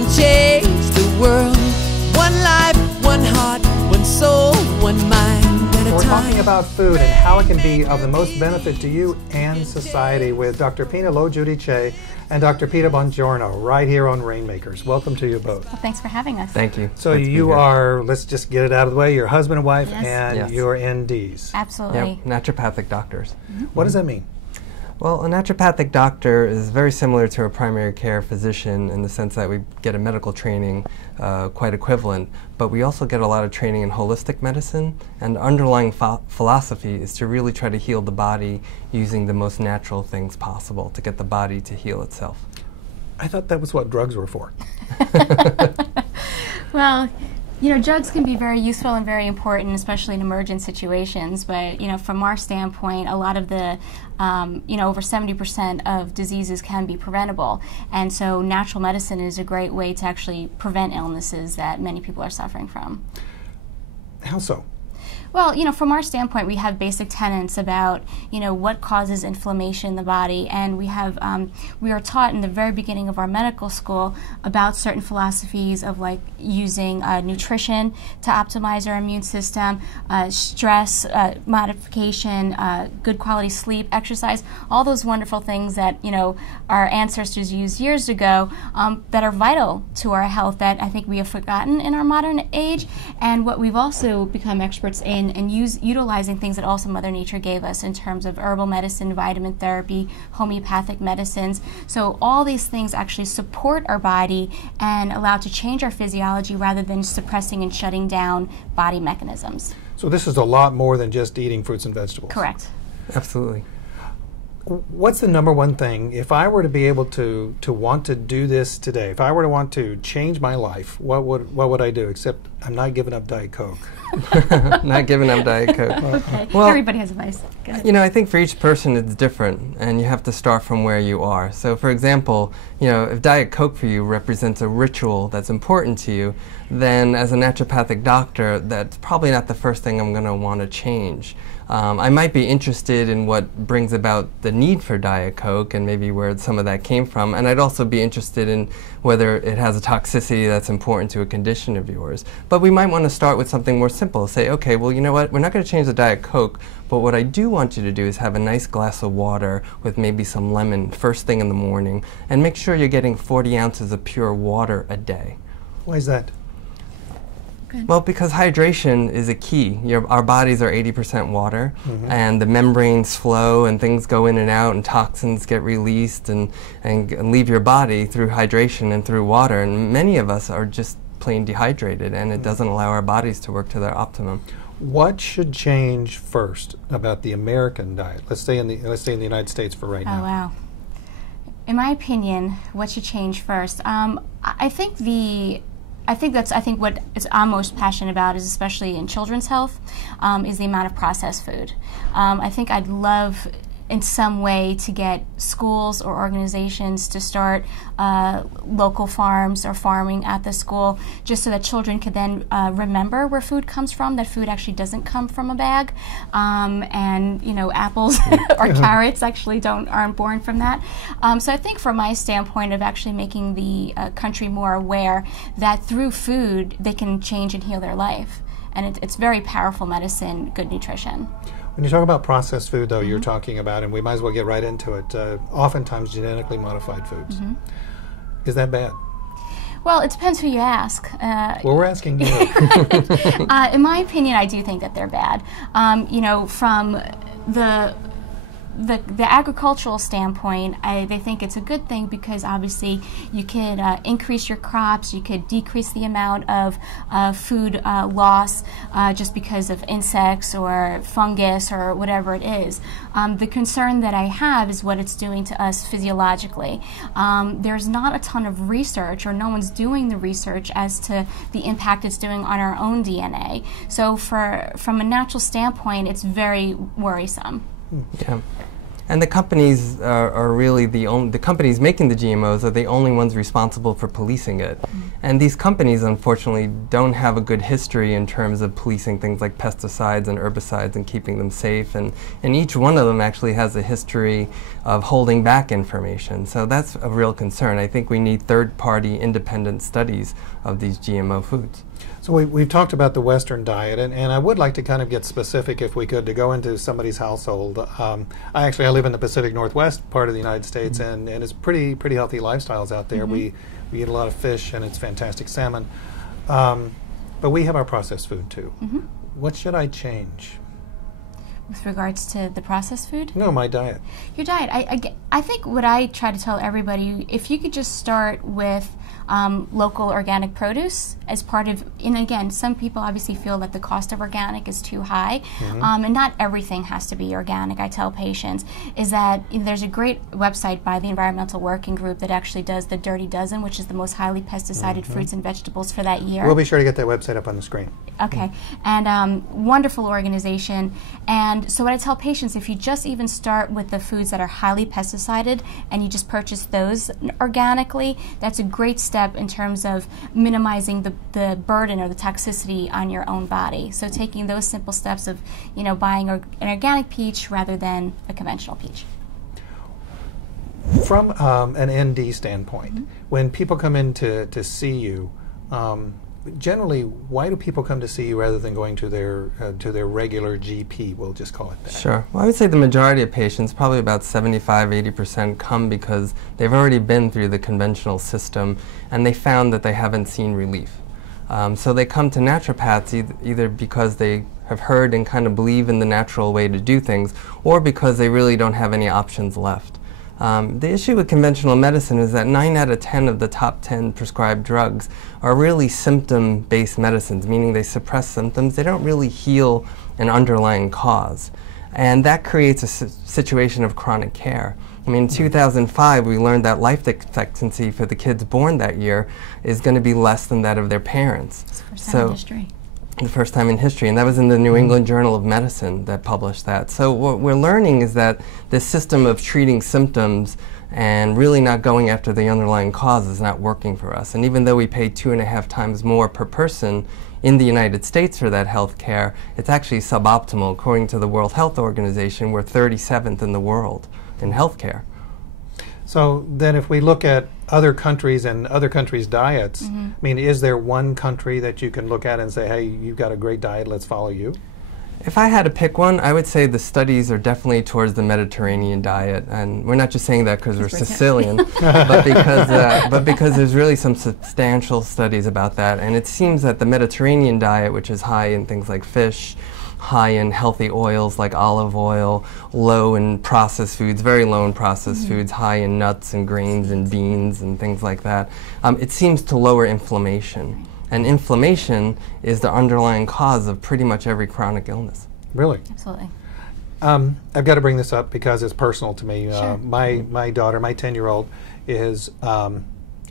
can change the world. One life, one heart, one soul, one mind at a We're time. talking about food and how it can be of the most benefit to you and society with Dr. Pina LoGiudice and Dr. Pina Bongiorno right here on Rainmakers. Welcome to you both. Well, thanks for having us. Thank you. So Nice to be you here. are, let's just get it out of the way, you're husband and wife, Yes. and Yes. you're NDs. Absolutely. Yep, naturopathic doctors. What does that mean? Well, a naturopathic doctor is very similar to a primary care physician in the sense that we get a medical training quite equivalent, but we also get a lot of training in holistic medicine, and the underlying philosophy is to really try to heal the body using the most natural things possible to get the body to heal itself. I thought that was what drugs were for. Well, you know, drugs can be very useful and very important, especially in emergent situations. But, you know, from our standpoint, a lot of the, you know, over 70% of diseases can be preventable. And so natural medicine is a great way to actually prevent illnesses that many people are suffering from. How so? Well, you know, from our standpoint, we have basic tenets about, you know, what causes inflammation in the body, and we have, we are taught in the very beginning of our medical school about certain philosophies of like using nutrition to optimize our immune system, stress modification, good quality sleep, exercise, all those wonderful things that, you know, our ancestors used years ago that are vital to our health that I think we have forgotten in our modern age, and what we've also become experts in and utilizing things that also Mother Nature gave us in terms of herbal medicine, vitamin therapy, homeopathic medicines. So all these things actually support our body and allow to change our physiology rather than suppressing and shutting down body mechanisms. So this is a lot more than just eating fruits and vegetables. Correct. Absolutely. What's the number one thing, if I were to be able to want to do this today, if I were to want to change my life, what would I do? Except I'm not giving up Diet Coke. Not giving up Diet Coke. Okay. Well, Everybody has a vice. Go ahead. You know, I think for each person it's different, and you have to start from where you are. So, for example, you know, if Diet Coke for you represents a ritual that's important to you, then as a naturopathic doctor, that's probably not the first thing I'm going to want to change. I might be interested in what brings about the need for Diet Coke and maybe where some of that came from, and I'd also be interested in whether it has a toxicity that's important to a condition of yours. But we might want to start with something more simple. Say, okay, well, you know what, we're not going to change the Diet Coke, but what I do want you to do is have a nice glass of water with maybe some lemon first thing in the morning, and make sure you're getting 40 ounces of pure water a day. Why is that? Well, because hydration is a key. Our bodies are 80% water, and the membranes flow, and things go in and out, and toxins get released and leave your body through hydration and through water. And many of us are just plain dehydrated, and it doesn't allow our bodies to work to their optimum. What should change first about the American diet? Let's stay in the United States for right now. Oh, wow. In my opinion, what should change first? I think what I'm most passionate about is, especially in children's health, is the amount of processed food. I think I'd love in some way to get schools or organizations to start local farms or farming at the school, just so that children could then remember where food comes from, that food actually doesn't come from a bag, and you know, apples or carrots actually aren't born from that. So I think from my standpoint of actually making the country more aware that through food they can change and heal their life, and it's very powerful medicine, good nutrition. When you talk about processed food, though, you're talking about, and we might as well get right into it, oftentimes genetically modified foods. Is that bad? Well, it depends who you ask. Well, we're asking you. In my opinion, I do think that they're bad. You know, from the agricultural standpoint, they think it's a good thing because obviously you could increase your crops, you could decrease the amount of food loss just because of insects or fungus or whatever it is. The concern that I have is what it's doing to us physiologically. There's not a ton of research, or no one's doing the research as to the impact it's doing on our own DNA. So from a natural standpoint, it's very worrisome. Yeah. And the companies are really the companies making the GMOs are the only ones responsible for policing it. And these companies, unfortunately, don't have a good history in terms of policing things like pesticides and herbicides and keeping them safe. And each one of them actually has a history of holding back information. So that's a real concern. I think we need third-party independent studies of these GMO foods. So we've talked about the Western diet, and I would like to kind of get specific, if we could, to go into somebody's household. I live in the Pacific Northwest part of the United States, and it's pretty healthy lifestyles out there. We eat a lot of fish, and it's fantastic salmon. But we have our processed food too. What should I change? With regards to the processed food? No, my diet. Your diet. I think what I try to tell everybody, if you could just start with local organic produce as part of, and again, some people obviously feel that the cost of organic is too high, and not everything has to be organic. I tell patients is that there's a great website by the Environmental Working Group that actually does the Dirty Dozen, which is the most highly pesticided fruits and vegetables for that year. We'll be sure to get that website up on the screen. Okay, and wonderful organization. And so what I tell patients, if you just even start with the foods that are highly pesticided and you just purchase those organically, that's a great step in terms of minimizing the burden or the toxicity on your own body. So taking those simple steps of, buying an organic peach rather than a conventional peach. From an ND standpoint, when people come in to see you, generally, why do people come to see you rather than going to their regular GP? We'll just call it that. Sure. Well, I would say the majority of patients, probably about 75–80%, come because they've already been through the conventional system and they found that they haven't seen relief. So they come to naturopaths either because they have heard and kind of believe in the natural way to do things, or because they really don't have any options left. The issue with conventional medicine is that 9 out of 10 of the top 10 prescribed drugs are really symptom-based medicines, meaning they suppress symptoms. They don't really heal an underlying cause. And that creates a situation of chronic care. I mean, in 2005, we learned that life expectancy for the kids born that year is going to be less than that of their parents. It's the first time in history. The first time in history, and that was in the New England Journal of Medicine that published that. So what we're learning is that this system of treating symptoms and really not going after the underlying cause is not working for us. And even though we pay 2.5 times more per person in the United States for that health care, it's actually suboptimal. According to the World Health Organization, we're 37th in the world in health care. So then if we look at other countries and other countries' diets, I mean, is there one country that you can look at and say, hey, you've got a great diet, let's follow you? If I had to pick one, I would say the studies are definitely towards the Mediterranean diet. And we're not just saying that because we're Sicilian, but because there's really some substantial studies about that. And it seems that the Mediterranean diet, which is high in things like fish, high in healthy oils like olive oil, low in processed foods, very low in processed foods, high in nuts and grains and beans and things like that, it seems to lower inflammation. And inflammation is the underlying cause of pretty much every chronic illness. Really? Absolutely. I've got to bring this up because it's personal to me. Sure. My daughter, my 10-year-old, is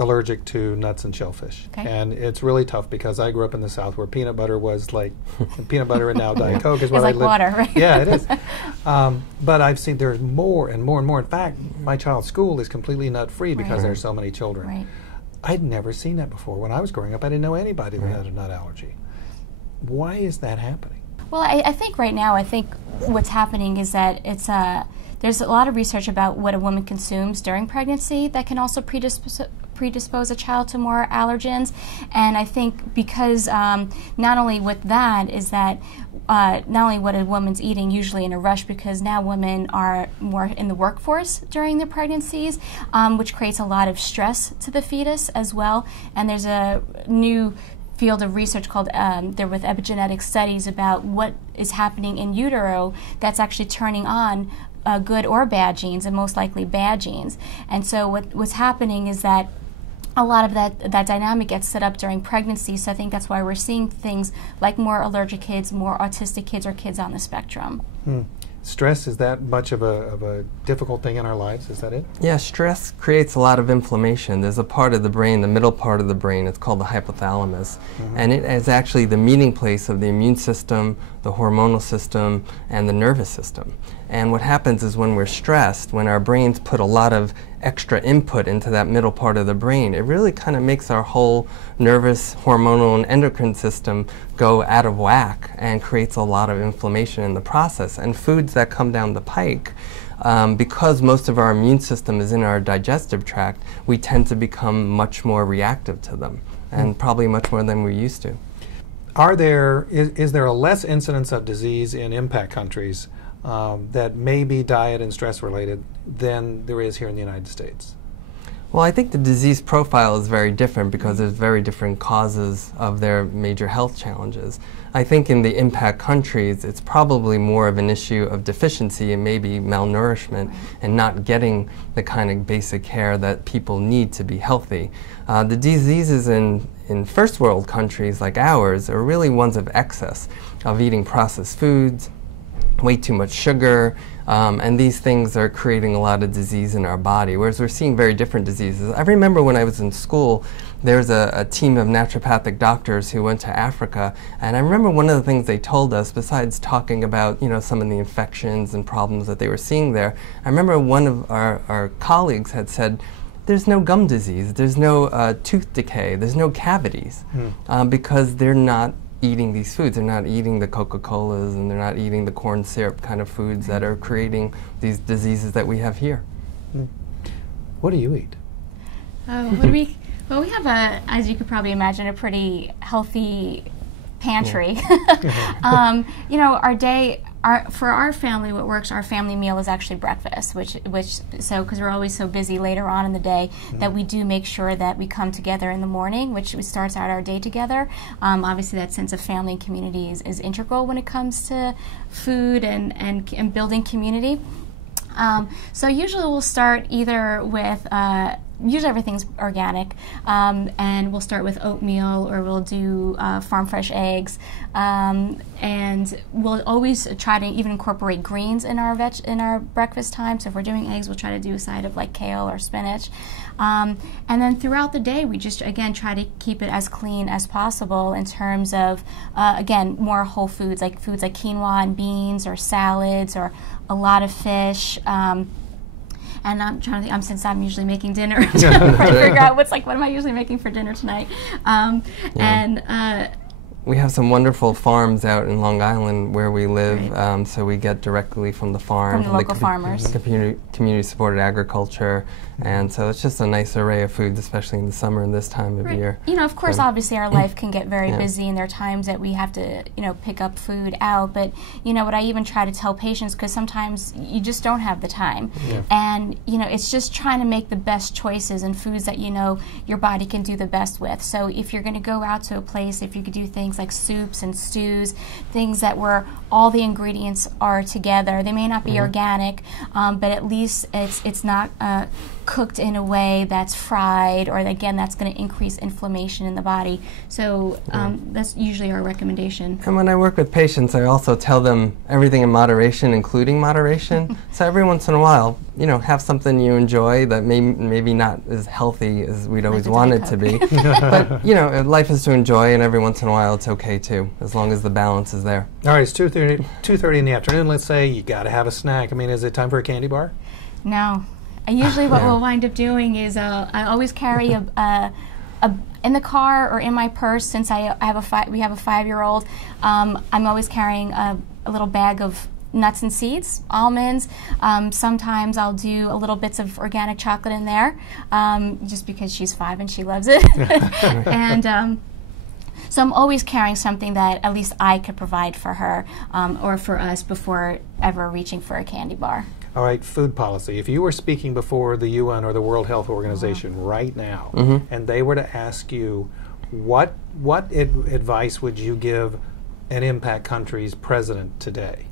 allergic to nuts and shellfish. Okay. And it's really tough because I grew up in the South where peanut butter was like, peanut butter and now Diet Coke is what I live. It's like water, right? Yeah, it is. But I've seen there's more and more and more. In fact, my child's school is completely nut-free because there's so many children. Right. I'd never seen that before. When I was growing up, I didn't know anybody that had a nut allergy. Why is that happening? Well, I think right now, what's happening is that there's a lot of research about what a woman consumes during pregnancy that can also predispose a child to more allergens. And I think because not only with that is that not only what a woman's eating usually in a rush, because now women are more in the workforce during their pregnancies, which creates a lot of stress to the fetus as well. And there's a new field of research called there with epigenetic studies about what is happening in utero that's actually turning on good or bad genes, and most likely bad genes. And so what's happening is that a lot of that dynamic gets set up during pregnancy. So I think that's why we're seeing things like more allergic kids, more autistic kids, or kids on the spectrum. Stress, is that much of a difficult thing in our lives? Is that it? Yeah, stress creates a lot of inflammation. There's a part of the brain, the middle part of the brain, it's called the hypothalamus. And it is actually the meeting place of the immune system, the the hormonal system, and the nervous system. And what happens is when we're stressed, when our brains put a lot of extra input into that middle part of the brain, it really kind of makes our whole nervous, hormonal, and endocrine system go out of whack and creates a lot of inflammation in the process. And foods that come down the pike, because most of our immune system is in our digestive tract, we tend to become much more reactive to them, and probably much more than we used to. Is there a less incidence of disease in impact countries that may be diet and stress related than there is here in the United States? Well, I think the disease profile is very different because there's very different causes of their major health challenges. I think in the impact countries, it's probably more of an issue of deficiency and maybe malnourishment and not getting the kind of basic care that people need to be healthy. The diseases in first world countries like ours are really ones of excess, of eating processed foods, way too much sugar, and these things are creating a lot of disease in our body, whereas we're seeing very different diseases. I remember when I was in school, there was a team of naturopathic doctors who went to Africa, and I remember one of the things they told us, besides talking about some of the infections and problems that they were seeing there, I remember one of our colleagues had said, there's no gum disease, there's no tooth decay, there's no cavities, because they're not eating these foods. They're not eating the Coca-Colas and they're not eating the corn syrup kind of foods that are creating these diseases that we have here. What do you eat? Well, we have as you could probably imagine, a pretty healthy pantry. For our family, what works, our family meal is actually breakfast, because we're always so busy later on in the day that we do make sure that we come together in the morning, which starts out our day together. Obviously, that sense of family and community is integral when it comes to food and building community. So usually we'll start either with usually everything's organic, and we'll start with oatmeal, or we'll do farm fresh eggs, and we'll always try to even incorporate greens in our breakfast time. So if we're doing eggs, we'll try to do a side of like kale or spinach, and then throughout the day we just again try to keep it as clean as possible in terms of again more whole foods like quinoa and beans, or salads, or a lot of fish. And I'm trying to think, since I'm usually making dinner, I'm trying to figure out what am I usually making for dinner tonight. We have some wonderful farms out in Long Island where we live, so we get directly from the farm. From the local farmers. Community-supported agriculture, and so it's just a nice array of foods, especially in the summer and this time of year. Of course, obviously our life can get very busy, and there are times that we have to, pick up food out, but, what I even try to tell patients, because sometimes you just don't have the time, and, it's just trying to make the best choices and foods that, your body can do the best with. So if you're going to go out to a place, if you could do things like soups and stews, things that where all the ingredients are together. They may not be organic, but at least it's not cooked in a way that's fried, or again that's going to increase inflammation in the body. So that's usually our recommendation. And when I work with patients, I also tell them everything in moderation, including moderation. So every once in a while, have something you enjoy that maybe not as healthy as we'd always want it to be. But life is to enjoy, and every once in a while it's okay too, as long as the balance is there. All right, it's 2:30 in the afternoon. Let's say you got to have a snack. I mean, is it time for a candy bar? No. Usually what we'll wind up doing is I always carry in the car or in my purse, since we have a 5-year-old, I'm always carrying a little bag of nuts and seeds, almonds. Sometimes I'll do a little bits of organic chocolate in there, just because she's 5 and she loves it. And so I'm always carrying something that at least I could provide for her or for us before ever reaching for a candy bar. All right, food policy. If you were speaking before the UN or the World Health Organization right now, and they were to ask you, what advice would you give an impact country's president today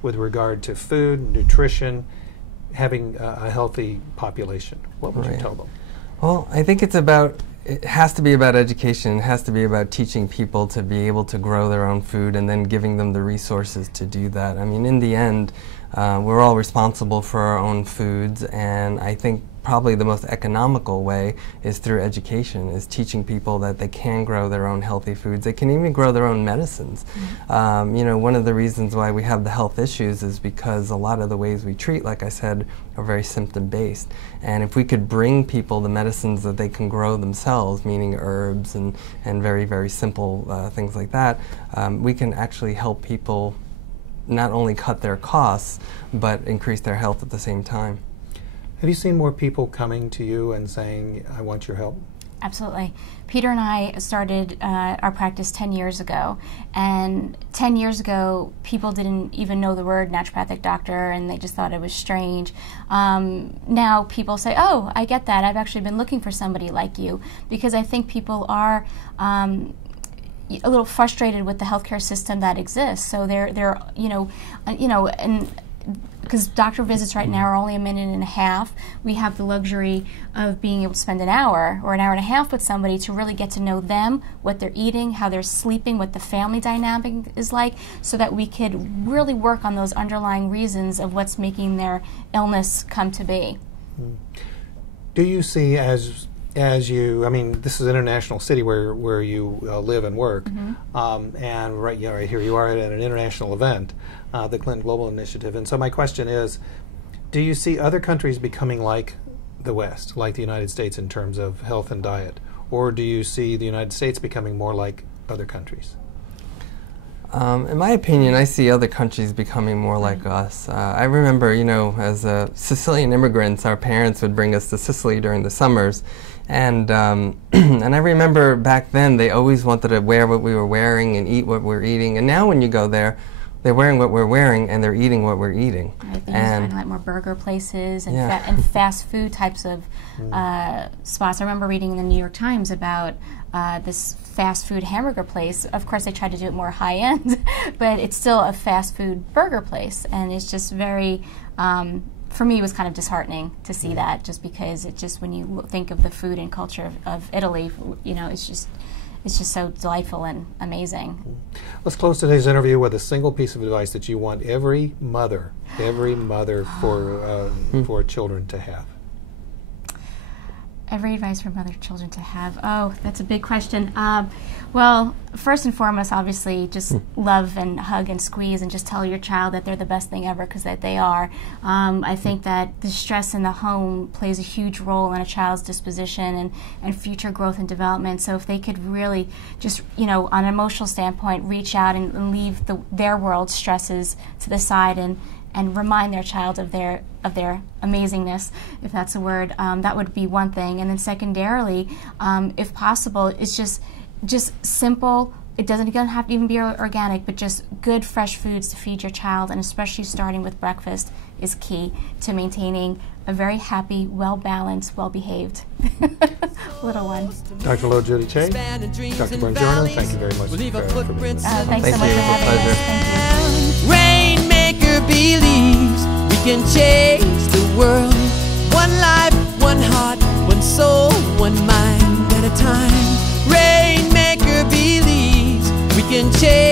with regard to food, nutrition, having a healthy population? What would you tell them? Well, I think it has to be about education. It has to be about teaching people to be able to grow their own food and then giving them the resources to do that. I mean, in the end, we're all responsible for our own foods, and I think probably the most economical way is through education, is teaching people that they can grow their own healthy foods. They can even grow their own medicines. You know, one of the reasons why we have the health issues is because a lot of the ways we treat, like I said, are very symptom-based. And if we could bring people the medicines that they can grow themselves, meaning herbs and very, very simple things like that, we can actually help people not only cut their costs, but increase their health at the same time. Have you seen more people coming to you and saying, I want your help? Absolutely. Peter and I started our practice 10 years ago, and 10 years ago people didn't even know the word naturopathic doctor, and they just thought it was strange. Now people say, oh, I get that. I've actually been looking for somebody like you, because I think people are a little frustrated with the healthcare system that exists. So they're and because doctor visits right now are only a minute and a half, we have the luxury of being able to spend an hour or an hour and a half with somebody to really get to know them, what they're eating, how they're sleeping, what the family dynamic is like, so that we could really work on those underlying reasons of what's making their illness come to be. Do you see as you, I mean, this is an international city where you live and work, and right here you are at an international event, the Clinton Global Initiative. And so my question is, do you see other countries becoming like the West, like the United States in terms of health and diet? Or do you see the United States becoming more like other countries? In my opinion, I see other countries becoming more like us. I remember, you know, as Sicilian immigrants, our parents would bring us to Sicily during the summers. And and I remember back then they always wanted to wear what we were wearing and eat what we're eating. And now when you go there, they're wearing what we're wearing and they're eating what we're eating. Right, they're finding like more burger places and, and fast food types of spots. I remember reading in the New York Times about this fast food hamburger place. Of course, they tried to do it more high end, but it's still a fast food burger place, and it's just very. For me, it was kind of disheartening to see that, just because it just, when you think of the food and culture of Italy, you know, it's just so delightful and amazing. Let's close today's interview with a single piece of advice that you want every mother for children to have. Every advice for mother children to have. Oh, that's a big question. Well, first and foremost, obviously, just love and hug and squeeze and just tell your child that they're the best thing ever, because that they are. I think that the stress in the home plays a huge role in a child's disposition and future growth and development. So if they could really just, you know, on an emotional standpoint, reach out and leave their world stresses to the side and remind their child of their amazingness, if that's a word, that would be one thing. And then secondarily, if possible, it's just simple. It doesn't have to even be organic, but just good fresh foods to feed your child, and especially starting with breakfast is key to maintaining a very happy, well-balanced, well-behaved little one. Dr. LoGiudice, Dr. Bongiorno, thank you very much for being with us. Thanks so much for having us. Thank you. Rainmaker believes we can change the world. One life, one heart, one soul, one mind at a time. Rainmaker believes we can change